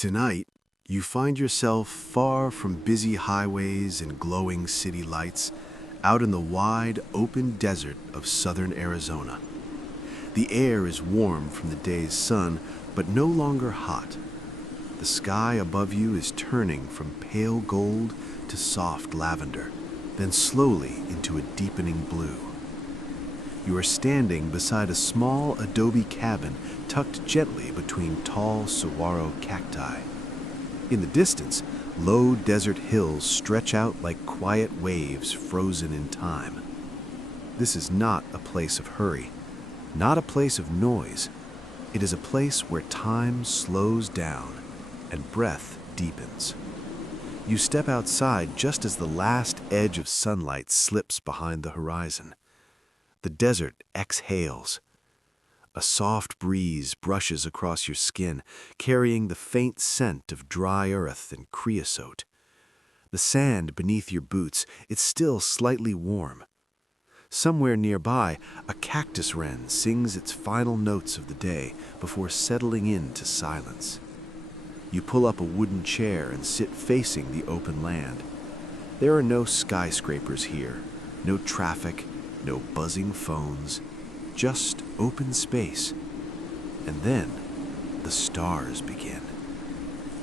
Tonight, you find yourself far from busy highways and glowing city lights, out in the wide, open desert of southern Arizona. The air is warm from the day's sun, but no longer hot. The sky above you is turning from pale gold to soft lavender, then slowly into a deepening blue. You are standing beside a small adobe cabin tucked gently between tall saguaro cacti. In the distance, low desert hills stretch out like quiet waves frozen in time. This is not a place of hurry, not a place of noise. It is a place where time slows down and breath deepens. You step outside just as the last edge of sunlight slips behind the horizon. The desert exhales. A soft breeze brushes across your skin, carrying the faint scent of dry earth and creosote. The sand beneath your boots is still slightly warm. Somewhere nearby, a cactus wren sings its final notes of the day before settling into silence. You pull up a wooden chair and sit facing the open land. There are no skyscrapers here, no traffic, no buzzing phones, just open space. And then, the stars begin.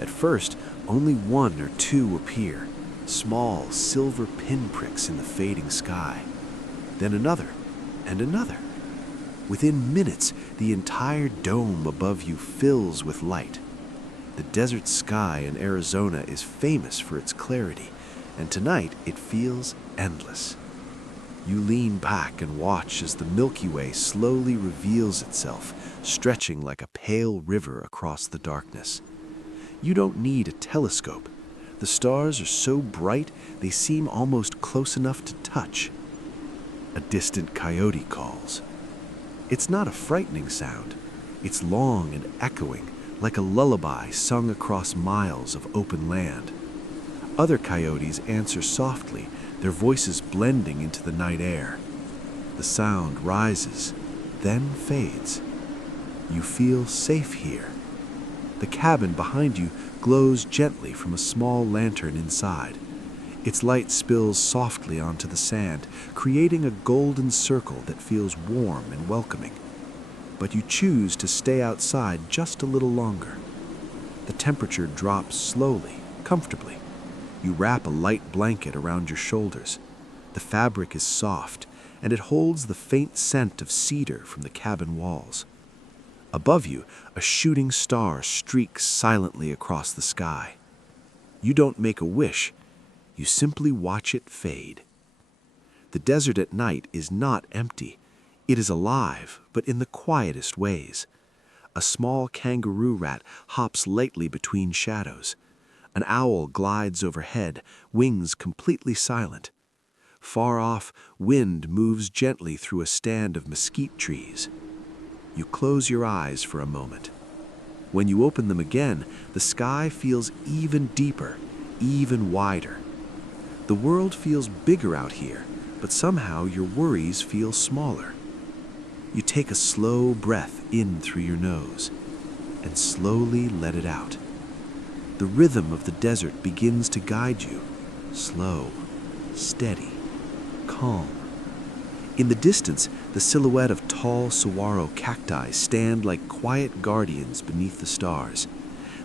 At first, only one or two appear, small silver pinpricks in the fading sky. Then another, and another. Within minutes, the entire dome above you fills with light. The desert sky in Arizona is famous for its clarity, and tonight it feels endless. You lean back and watch as the Milky Way slowly reveals itself, stretching like a pale river across the darkness. You don't need a telescope. The stars are so bright they seem almost close enough to touch. A distant coyote calls. It's not a frightening sound. It's long and echoing, like a lullaby sung across miles of open land. Other coyotes answer softly, their voices blending into the night air. The sound rises, then fades. You feel safe here. The cabin behind you glows gently from a small lantern inside. Its light spills softly onto the sand, creating a golden circle that feels warm and welcoming. But you choose to stay outside just a little longer. The temperature drops slowly, comfortably. You wrap a light blanket around your shoulders. The fabric is soft, and it holds the faint scent of cedar from the cabin walls. Above you, a shooting star streaks silently across the sky. You don't make a wish, you simply watch it fade. The desert at night is not empty. It is alive, but in the quietest ways. A small kangaroo rat hops lightly between shadows. An owl glides overhead, wings completely silent. Far off, wind moves gently through a stand of mesquite trees. You close your eyes for a moment. When you open them again, the sky feels even deeper, even wider. The world feels bigger out here, but somehow your worries feel smaller. You take a slow breath in through your nose and slowly let it out. The rhythm of the desert begins to guide you, slow, steady, calm. In the distance, the silhouette of tall saguaro cacti stand like quiet guardians beneath the stars.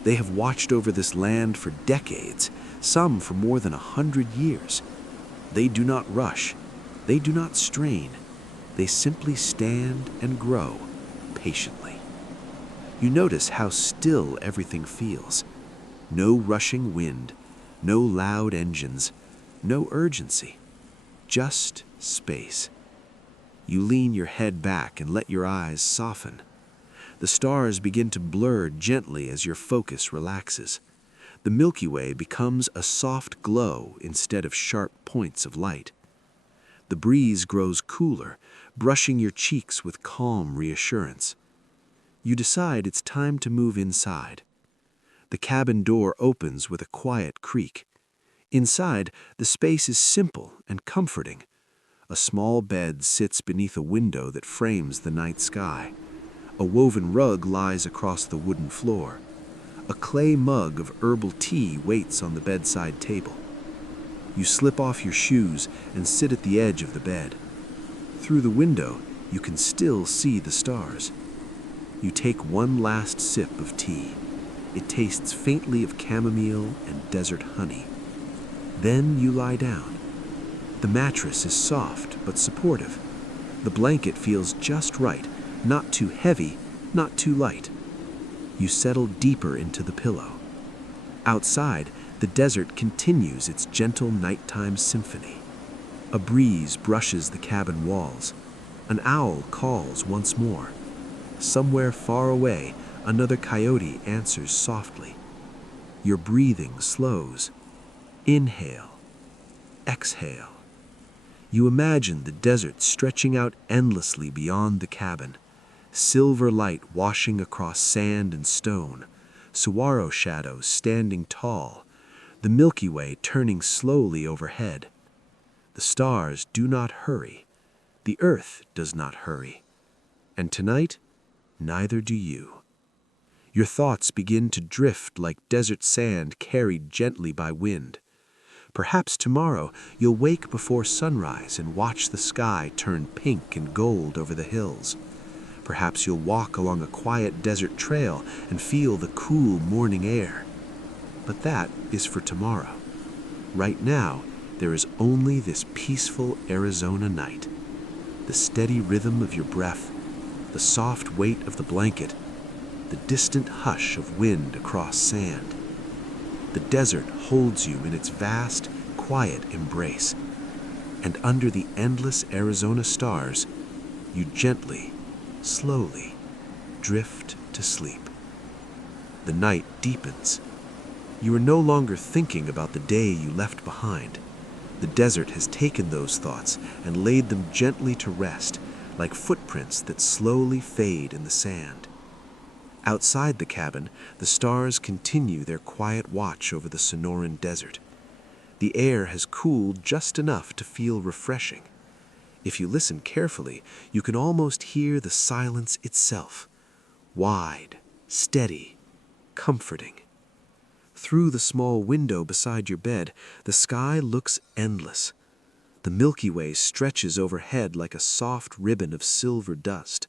They have watched over this land for decades, some for more than 100 years. They do not rush. They do not strain. They simply stand and grow, patiently. You notice how still everything feels. No rushing wind, no loud engines, no urgency, just space. You lean your head back and let your eyes soften. The stars begin to blur gently as your focus relaxes. The Milky Way becomes a soft glow instead of sharp points of light. The breeze grows cooler, brushing your cheeks with calm reassurance. You decide it's time to move inside. The cabin door opens with a quiet creak. Inside, the space is simple and comforting. A small bed sits beneath a window that frames the night sky. A woven rug lies across the wooden floor. A A clay mug of herbal tea waits on the bedside table. You slip off your shoes and sit at the edge of the bed. Through the window, you can still see the stars. You take one last sip of tea. It tastes faintly of chamomile and desert honey. Then you lie down. The mattress is soft but supportive. The blanket feels just right, not too heavy, not too light. You settle deeper into the pillow. Outside, the desert continues its gentle nighttime symphony. A breeze brushes the cabin walls. An owl calls once more. Somewhere far away, another coyote answers softly. Your breathing slows. Inhale. Exhale. You imagine the desert stretching out endlessly beyond the cabin. Silver light washing across sand and stone. Saguaro shadows standing tall. The Milky Way turning slowly overhead. The stars do not hurry. The earth does not hurry. And tonight, neither do you. Your thoughts begin to drift like desert sand carried gently by wind. Perhaps tomorrow you'll wake before sunrise and watch the sky turn pink and gold over the hills. Perhaps you'll walk along a quiet desert trail and feel the cool morning air. But that is for tomorrow. Right now, there is only this peaceful Arizona night. The steady rhythm of your breath, the soft weight of the blanket, the distant hush of wind across sand. The desert holds you in its vast, quiet embrace. And under the endless Arizona stars, you gently, slowly, drift to sleep. The night deepens. You are no longer thinking about the day you left behind. The desert has taken those thoughts and laid them gently to rest, like footprints that slowly fade in the sand. Outside the cabin, the stars continue their quiet watch over the Sonoran Desert. The air has cooled just enough to feel refreshing. If you listen carefully, you can almost hear the silence itself. Wide, steady, comforting. Through the small window beside your bed, the sky looks endless. The Milky Way stretches overhead like a soft ribbon of silver dust.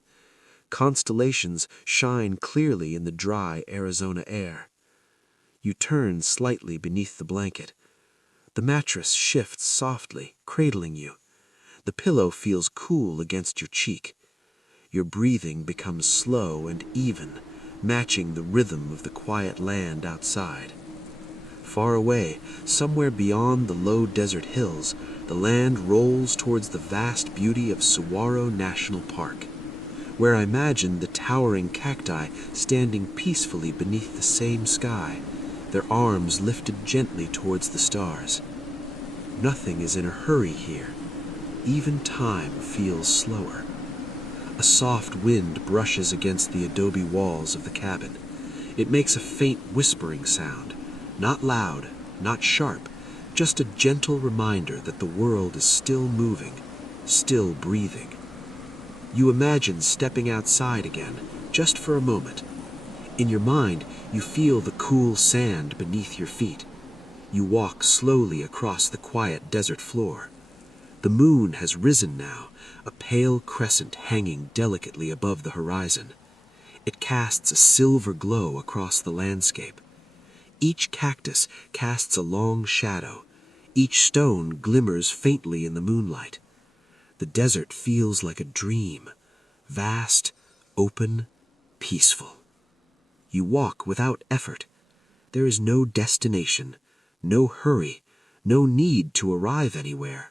Constellations shine clearly in the dry Arizona air. You turn slightly beneath the blanket. The mattress shifts softly, cradling you. The pillow feels cool against your cheek. Your breathing becomes slow and even, matching the rhythm of the quiet land outside. Far away, somewhere beyond the low desert hills, the land rolls towards the vast beauty of Saguaro National Park, where I imagine the towering cacti standing peacefully beneath the same sky, their arms lifted gently towards the stars. Nothing is in a hurry here. Even time feels slower. A soft wind brushes against the adobe walls of the cabin. It makes a faint whispering sound, not loud, not sharp, just a gentle reminder that the world is still moving, still breathing. You imagine stepping outside again, just for a moment. In your mind, you feel the cool sand beneath your feet. You walk slowly across the quiet desert floor. The moon has risen now, a pale crescent hanging delicately above the horizon. It casts a silver glow across the landscape. Each cactus casts a long shadow. Each stone glimmers faintly in the moonlight. The desert feels like a dream, vast, open, peaceful. You walk without effort. There is no destination, no hurry, no need to arrive anywhere.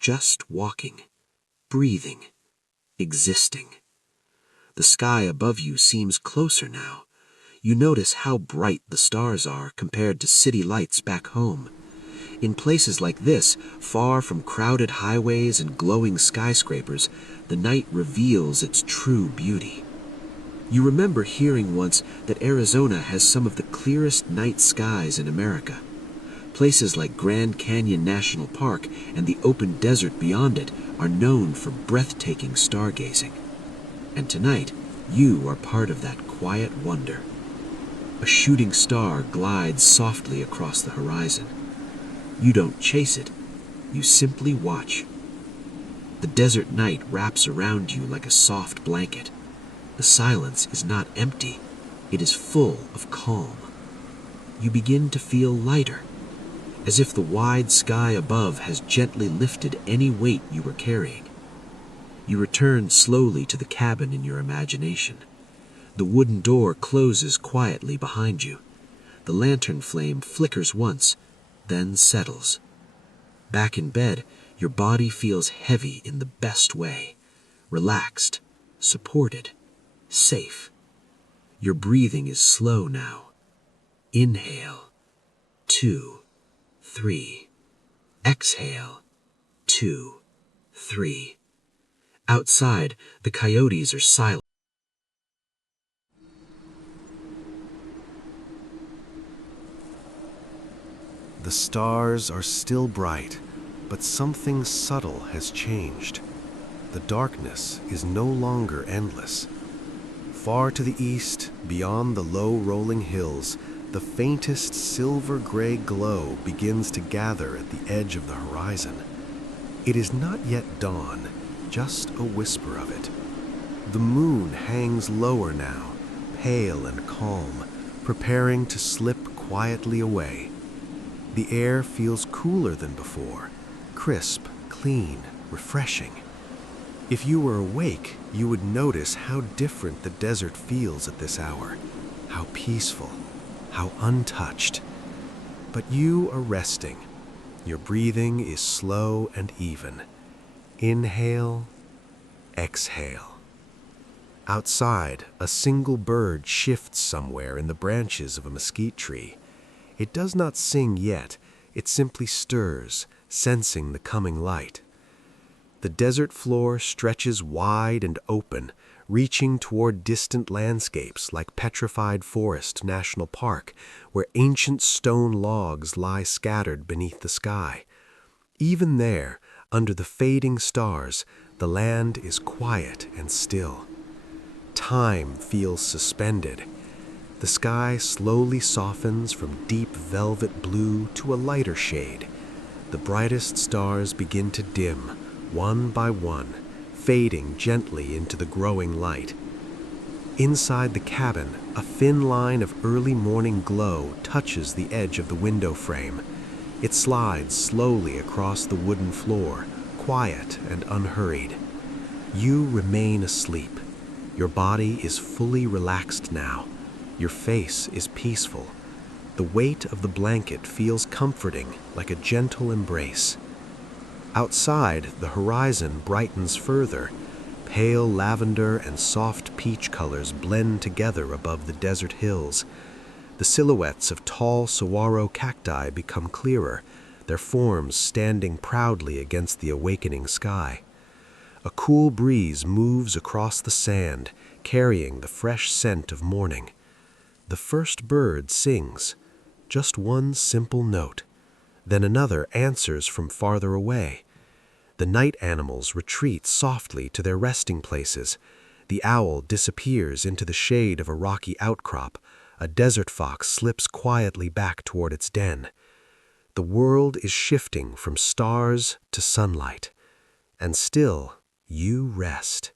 Just walking, breathing, existing. The sky above you seems closer now. You notice how bright the stars are compared to city lights back home. In places like this, far from crowded highways and glowing skyscrapers, the night reveals its true beauty. You remember hearing once that Arizona has some of the clearest night skies in America. Places like Grand Canyon National Park and the open desert beyond it are known for breathtaking stargazing. And tonight, you are part of that quiet wonder. A shooting star glides softly across the horizon. You don't chase it, you simply watch. The desert night wraps around you like a soft blanket. The silence is not empty, it is full of calm. You begin to feel lighter, as if the wide sky above has gently lifted any weight you were carrying. You return slowly to the cabin in your imagination. The wooden door closes quietly behind you. The lantern flame flickers once, then settles. Back in bed, your body feels heavy in the best way. Relaxed, supported, safe. Your breathing is slow now. Inhale, 2, 3. Exhale, 2, 3. Outside, the coyotes are silent. The stars are still bright, but something subtle has changed. The darkness is no longer endless. Far to the east, beyond the low rolling hills, the faintest silver-gray glow begins to gather at the edge of the horizon. It is not yet dawn, just a whisper of it. The moon hangs lower now, pale and calm, preparing to slip quietly away. The air feels cooler than before, crisp, clean, refreshing. If you were awake, you would notice how different the desert feels at this hour, how peaceful, how untouched. But you are resting. Your breathing is slow and even. Inhale, exhale. Outside, a single bird shifts somewhere in the branches of a mesquite tree. It does not sing yet, it simply stirs, sensing the coming light. The desert floor stretches wide and open, reaching toward distant landscapes like Petrified Forest National Park, where ancient stone logs lie scattered beneath the sky. Even there, under the fading stars, the land is quiet and still. Time feels suspended. The sky slowly softens from deep velvet blue to a lighter shade. The brightest stars begin to dim, one by one, fading gently into the growing light. Inside the cabin, a thin line of early morning glow touches the edge of the window frame. It slides slowly across the wooden floor, quiet and unhurried. You remain asleep. Your body is fully relaxed now. Your face is peaceful. The weight of the blanket feels comforting, like a gentle embrace. Outside, the horizon brightens further. Pale lavender and soft peach colors blend together above the desert hills. The silhouettes of tall saguaro cacti become clearer, their forms standing proudly against the awakening sky. A cool breeze moves across the sand, carrying the fresh scent of morning. The first bird sings, just one simple note. Then another answers from farther away. The night animals retreat softly to their resting places. The owl disappears into the shade of a rocky outcrop. A desert fox slips quietly back toward its den. The world is shifting from stars to sunlight. And still, you rest.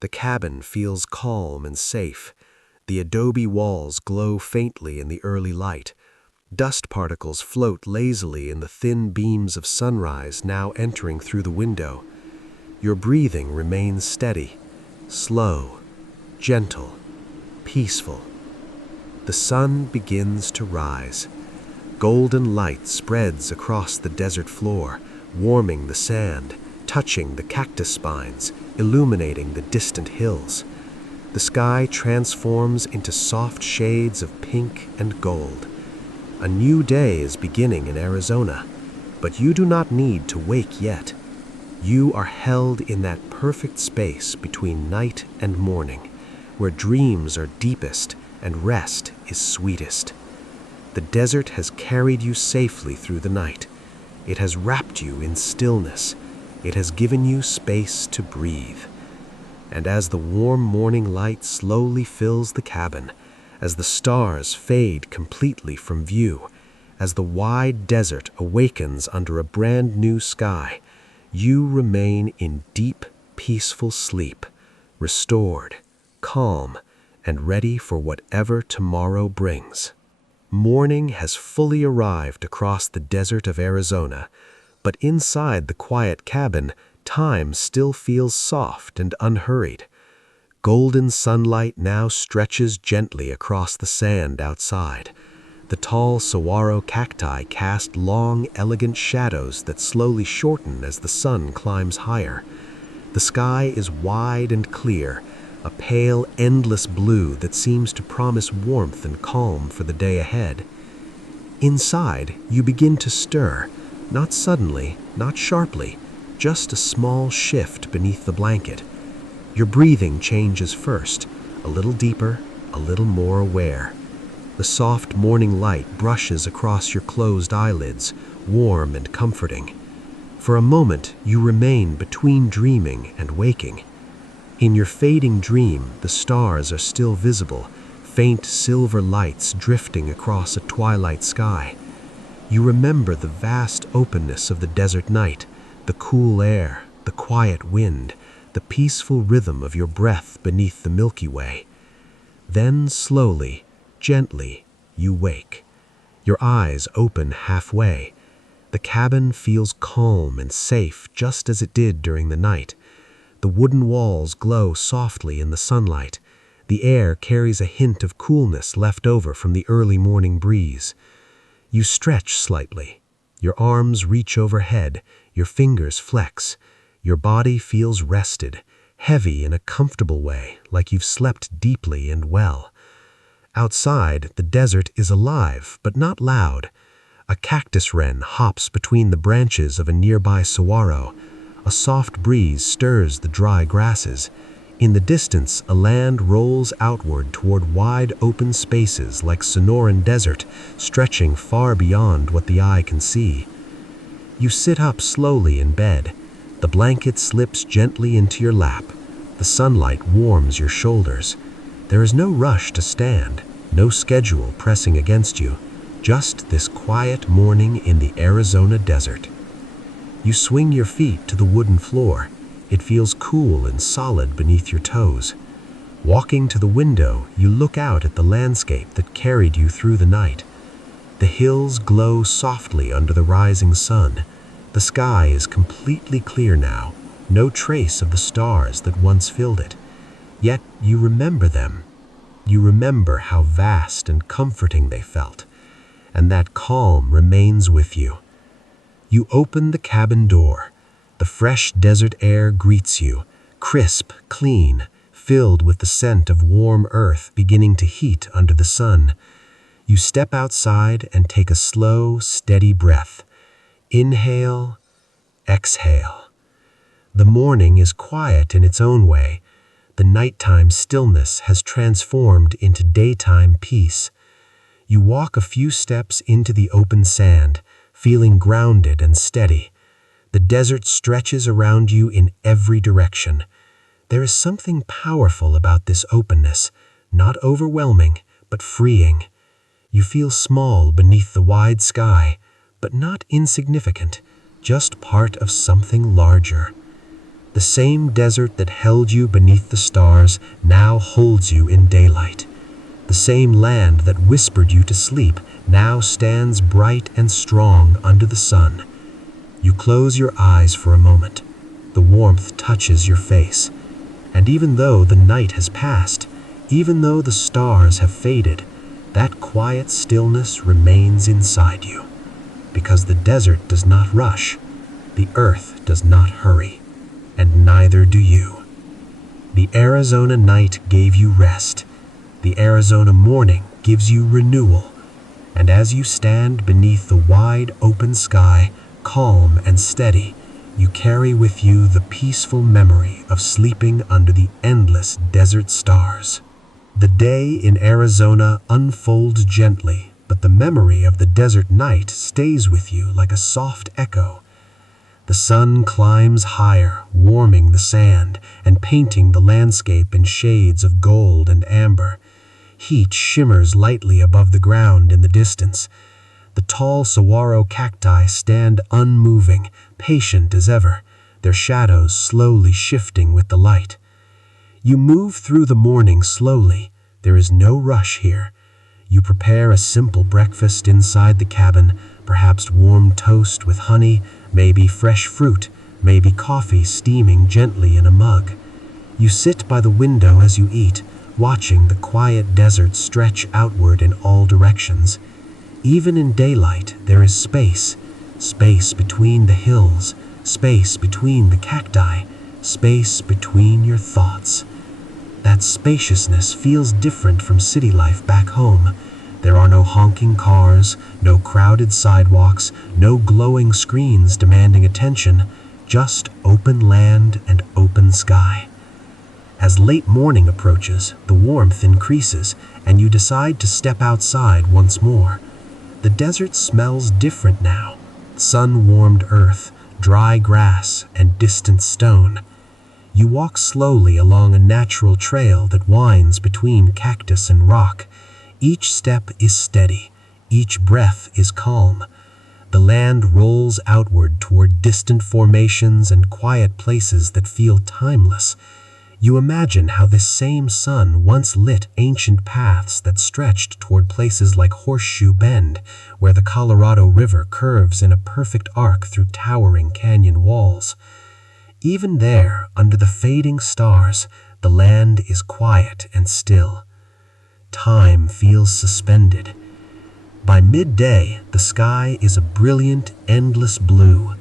The cabin feels calm and safe. The adobe walls glow faintly in the early light. Dust particles float lazily in the thin beams of sunrise now entering through the window. Your breathing remains steady, slow, gentle, peaceful. The sun begins to rise. Golden light spreads across the desert floor, warming the sand, touching the cactus spines, illuminating the distant hills. The sky transforms into soft shades of pink and gold. A new day is beginning in Arizona, but you do not need to wake yet. You are held in that perfect space between night and morning, where dreams are deepest and rest is sweetest. The desert has carried you safely through the night. It has wrapped you in stillness. It has given you space to breathe. And as the warm morning light slowly fills the cabin, as the stars fade completely from view, as the wide desert awakens under a brand new sky, you remain in deep, peaceful sleep, restored, calm, and ready for whatever tomorrow brings. Morning has fully arrived across the desert of Arizona, but inside the quiet cabin, time still feels soft and unhurried. Golden sunlight now stretches gently across the sand outside. The tall saguaro cacti cast long, elegant shadows that slowly shorten as the sun climbs higher. The sky is wide and clear, a pale, endless blue that seems to promise warmth and calm for the day ahead. Inside, you begin to stir, not suddenly, not sharply, just a small shift beneath the blanket. Your breathing changes first, a little deeper, a little more aware. The soft morning light brushes across your closed eyelids, warm and comforting. For a moment, you remain between dreaming and waking. In your fading dream, the stars are still visible, faint silver lights drifting across a twilight sky. You remember the vast openness of the desert night, the cool air, the quiet wind, the peaceful rhythm of your breath beneath the Milky Way. Then slowly, gently, you wake. Your eyes open halfway. The cabin feels calm and safe just as it did during the night. The wooden walls glow softly in the sunlight. The air carries a hint of coolness left over from the early morning breeze. You stretch slightly. Your arms reach overhead, your fingers flex. Your body feels rested, heavy in a comfortable way, like you've slept deeply and well. Outside, the desert is alive, but not loud. A cactus wren hops between the branches of a nearby saguaro. A soft breeze stirs the dry grasses. In the distance, a land rolls outward toward wide open spaces like Sonoran Desert, stretching far beyond what the eye can see. You sit up slowly in bed. The blanket slips gently into your lap. The sunlight warms your shoulders. There is no rush to stand, no schedule pressing against you, just this quiet morning in the Arizona desert. You swing your feet to the wooden floor. It feels cool and solid beneath your toes. Walking to the window, you look out at the landscape that carried you through the night. The hills glow softly under the rising sun. The sky is completely clear now, no trace of the stars that once filled it. Yet you remember them. You remember how vast and comforting they felt, and that calm remains with you. You open the cabin door. The fresh desert air greets you, crisp, clean, filled with the scent of warm earth beginning to heat under the sun. You step outside and take a slow, steady breath. Inhale, exhale. The morning is quiet in its own way. The nighttime stillness has transformed into daytime peace. You walk a few steps into the open sand, feeling grounded and steady. The desert stretches around you in every direction. There is something powerful about this openness, not overwhelming, but freeing. You feel small beneath the wide sky, but not insignificant, just part of something larger. The same desert that held you beneath the stars now holds you in daylight. The same land that whispered you to sleep now stands bright and strong under the sun. You close your eyes for a moment. The warmth touches your face. And even though the night has passed, even though the stars have faded, that quiet stillness remains inside you. Because the desert does not rush, the earth does not hurry, and neither do you. The Arizona night gave you rest. The Arizona morning gives you renewal. And as you stand beneath the wide open sky, calm and steady, you carry with you the peaceful memory of sleeping under the endless desert stars. The day in Arizona unfolds gently, but the memory of the desert night stays with you like a soft echo. The sun climbs higher, warming the sand and painting the landscape in shades of gold and amber. Heat shimmers lightly above the ground in the distance. The tall saguaro cacti stand unmoving, patient as ever, their shadows slowly shifting with the light. You move through the morning slowly. There is no rush here. You prepare a simple breakfast inside the cabin, perhaps warm toast with honey, maybe fresh fruit, maybe coffee steaming gently in a mug. You sit by the window as you eat, watching the quiet desert stretch outward in all directions. Even in daylight, there is space. Space between the hills, space between the cacti, space between your thoughts. That spaciousness feels different from city life back home. There are no honking cars, no crowded sidewalks, no glowing screens demanding attention, just open land and open sky. As late morning approaches, the warmth increases, and you decide to step outside once more. The desert smells different now. Sun-warmed earth, dry grass, and distant stone. You walk slowly along a natural trail that winds between cactus and rock. Each step is steady. Each breath is calm. The land rolls outward toward distant formations and quiet places that feel timeless. You imagine how this same sun once lit ancient paths that stretched toward places like Horseshoe Bend, where the Colorado River curves in a perfect arc through towering canyon walls. Even there, under the fading stars, the land is quiet and still. Time feels suspended. By midday, the sky is a brilliant, endless blue.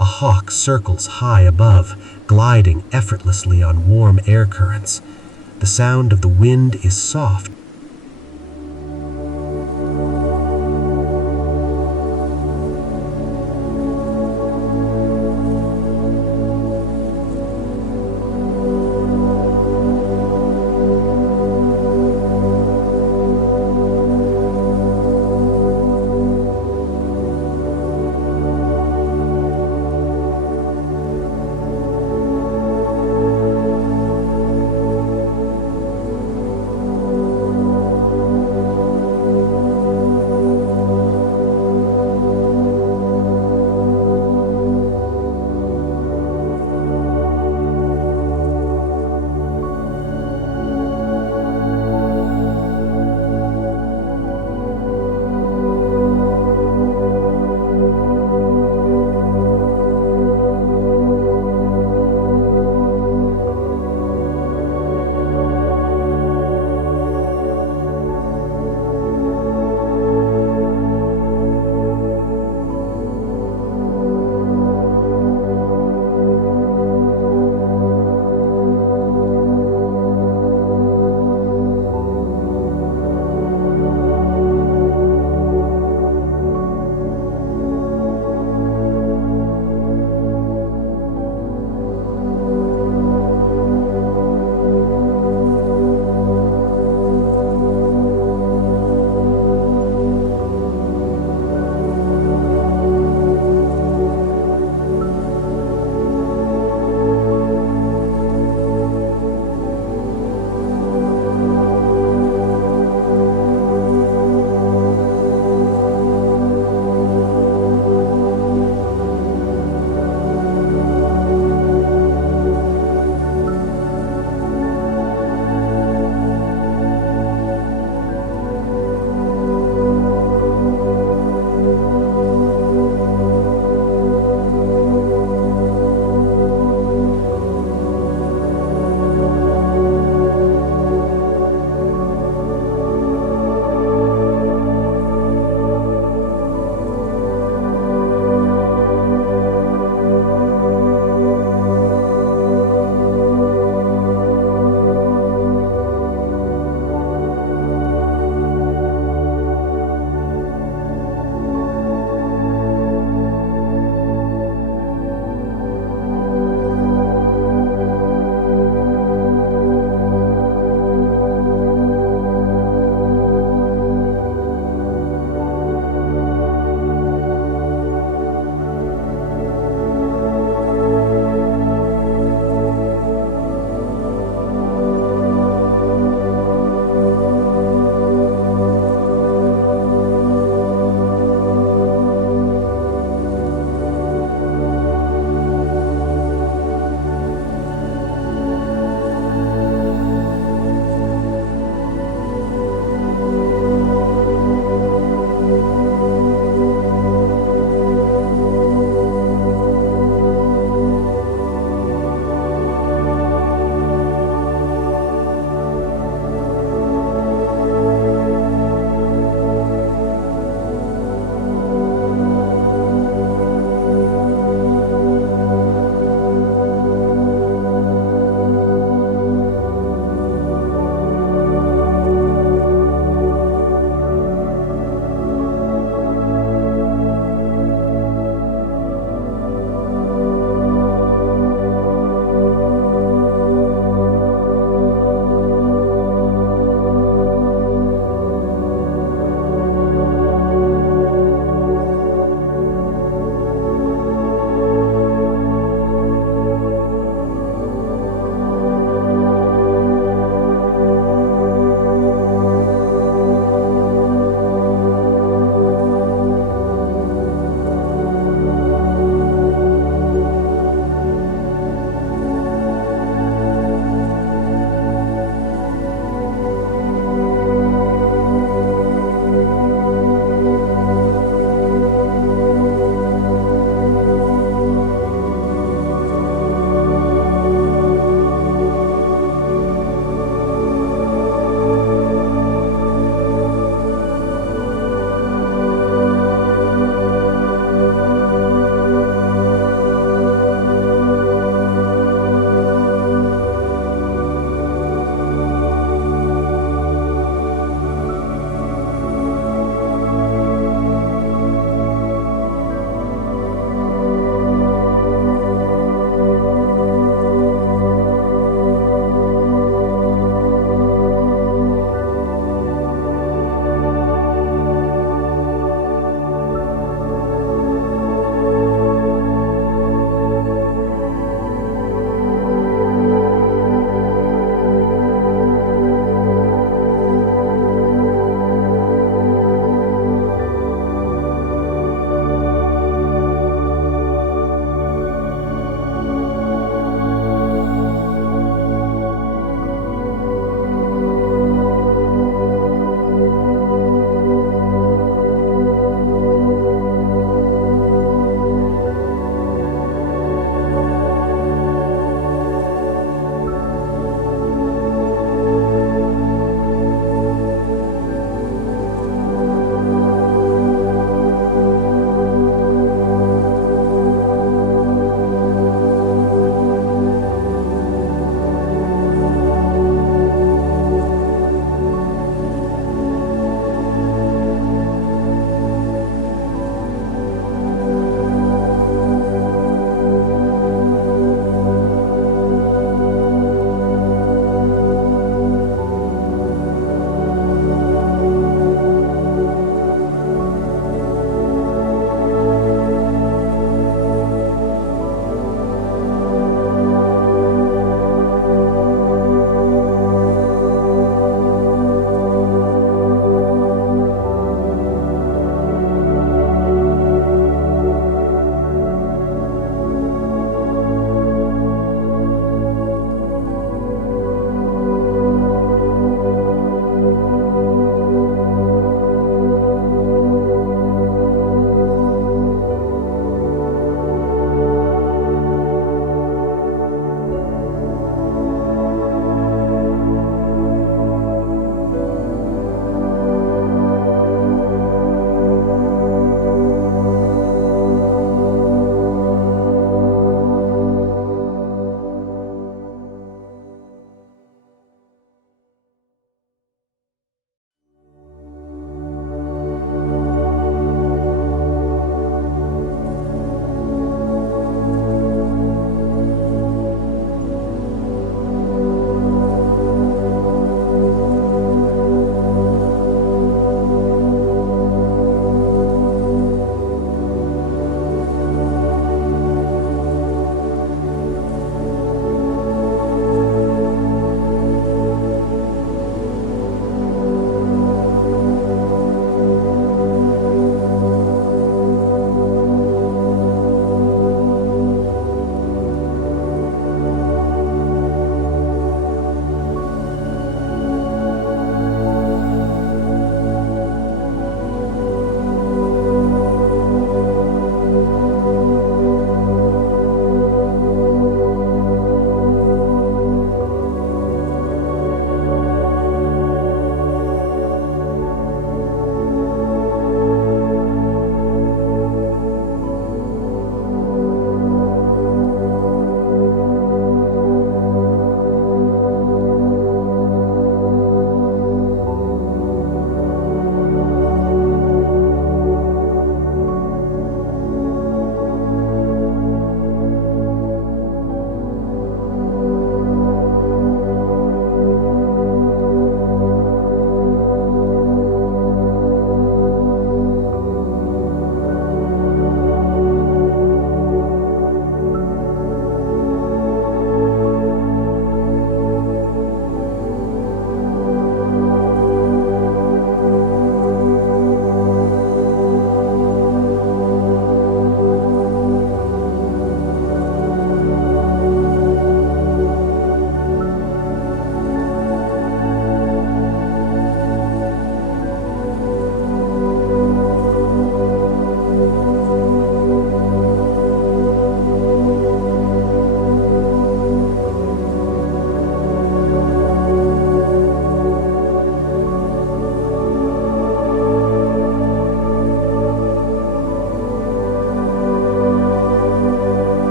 A hawk circles high above, gliding effortlessly on warm air currents. The sound of the wind is soft,